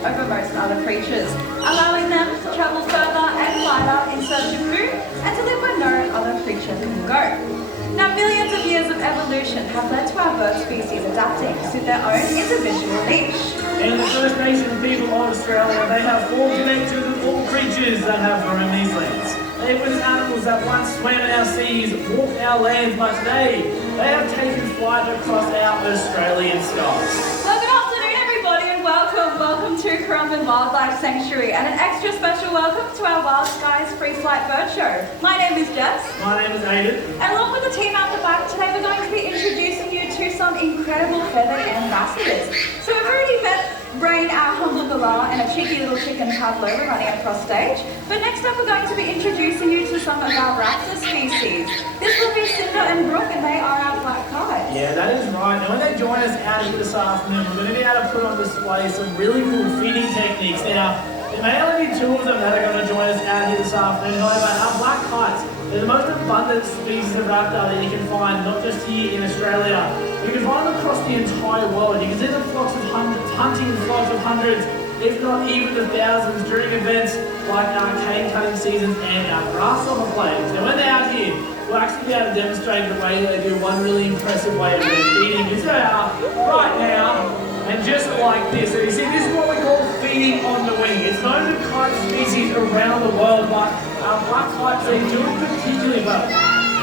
over most other creatures, allowing them to travel further and wider in search of food and to live where no other creature can go. Now, millions of years of evolution have led to our bird species adapting to suit their own individual niche. And the First Nation people of Australia, they have formed connections with all creatures that have roamed these lands. They witnessed animals that once swam in our seas, walked our lands, but today they have taken flight across our Australian skies. Well, good afternoon, everybody, and welcome to Currumbin Wildlife Sanctuary, and an extra special welcome to our Wild Skies Free Flight Bird Show. My name is Jess. My name is Aiden. And along with the team out the back, today we're going to be introducing you to some incredible feathered ambassadors. So we've already met Brain, our humble galah, and a cheeky little chicken pavlova running across stage. But next up we're going to be introducing you to some of our raptor species. This will be Cinder and Brooke, and they are our black kites. Yeah, that is right. And when they join us out here this afternoon, we're going to be able to put on display some really cool feeding techniques. Now, there may only be two of them that are going to join us out here this afternoon. However, our black kites, they're the most abundant species of raptor that you can find, not just here in Australia. You can find them across the entire world. You can see them flocks of hundreds, hunting flocks of hundreds, if not even the thousands, during events like our cane cutting seasons and our grasshopper plays. And when they're out here, we'll actually be able to demonstrate the way they do one really impressive way of their feeding. Is they are right now, and just like this. So you see, this is what we call feeding on the wing. It's known to kite species around the world, but our black kites, they do it particularly well.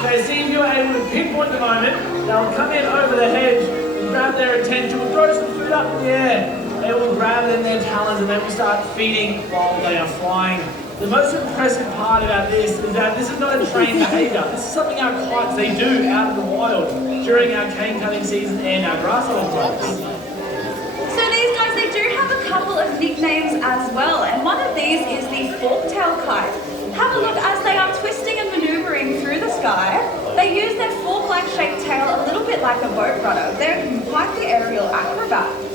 So you see, if you're able to pinpoint the moment, they'll come in over the hedge and grab their attention. We'll throw some food up in the air. They will grab it in their talons, and then we start feeding while they are flying. The most impressive part about this is that this is not a trained behaviour. This is something our kites, they do out in the wild during our cane cutting season and our grasshopper plays. So these guys, they do have a couple of nicknames as well, and one of these is the fork-tailed kite. Have a look as they are twisting and manoeuvring through the sky. They use their fork-like shaped tail a little bit like a boat rudder. They're quite the aerial acrobat.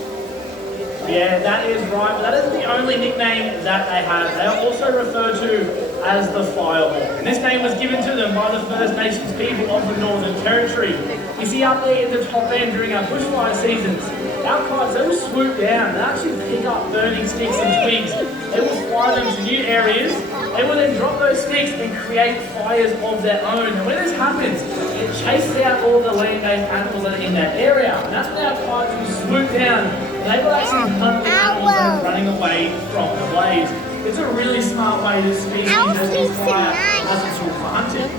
Yeah, that is right. That is the only nickname that they have. They are also referred to as the Firehawk. And this name was given to them by the First Nations people of the Northern Territory. You see up there in the top end during our bushfire seasons, our kites, they will swoop down and actually pick up burning sticks and twigs. They will fly them to new areas. They will then drop those sticks and create fires of their own. And when this happens, it chases out all the land-based animals that are in that area. And that's when our kites will swoop down and they will actually hunt the animals that are running away from the blaze. It's a really smart way this species has this fire as a tool for hunting.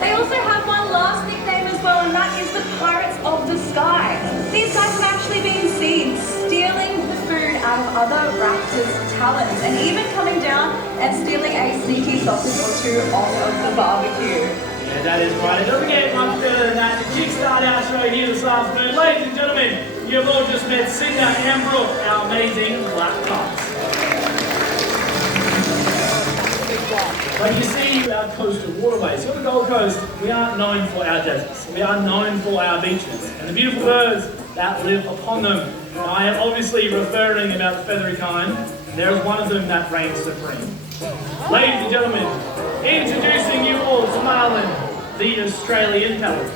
They also have one last nickname as well, and that is the Pirates of the Sky. These guys have actually been seen stealing the food out of other raptors' talons, and even coming down and stealing a sneaky sausage or two off of the barbecue. Yeah, that is right. It doesn't get much better than that. To kickstart our show here this afternoon, ladies and gentlemen, you have all just met Cinder and Brooke, our amazing black kites. Like you see, our coastal waterways. Here on the Gold Coast, we aren't known for our deserts. We are known for our beaches and the beautiful birds that live upon them. Now, I am obviously referring about the feathery kind. There is one of them that reigns supreme. Ladies and gentlemen, introducing you all to Marlin, the Australian pelican.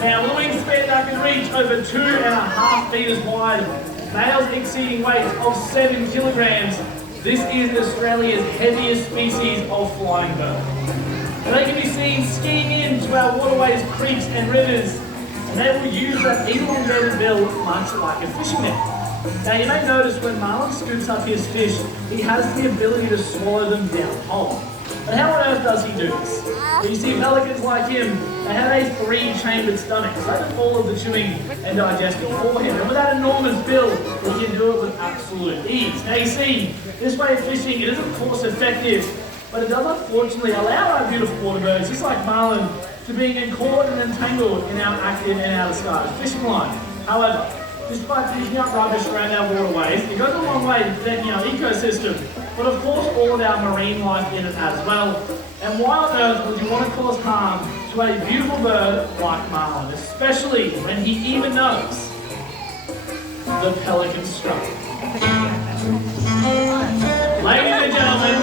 Now, with a wingspan that can reach over 2.5 metres wide, males exceeding weight of 7 kilograms, this is Australia's heaviest species of flying bird. And they can be seen skiing into our waterways, creeks and rivers, and they will use that elongated bill much like a fishing net. Now you may notice when Marlin scoops up his fish, he has the ability to swallow them down whole. But how on earth does he do this? Well, you see, pelicans like him, they have a 3-chambered stomach, so they do all of the chewing and digesting for him. And with that enormous bill, he can do it with absolute ease. Now you see, this way of fishing, it is of course effective, but it does unfortunately allow our beautiful water birds, just like Marlin, to being caught and entangled in our active and out of skies fishing line. However, just by picking up rubbish around our waterways, it goes a long way to protecting our ecosystem, but of course all of our marine life in it as well. And why on earth would you want to cause harm to a beautiful bird like Marlin, especially when he even knows the pelican struggle? Ladies and gentlemen,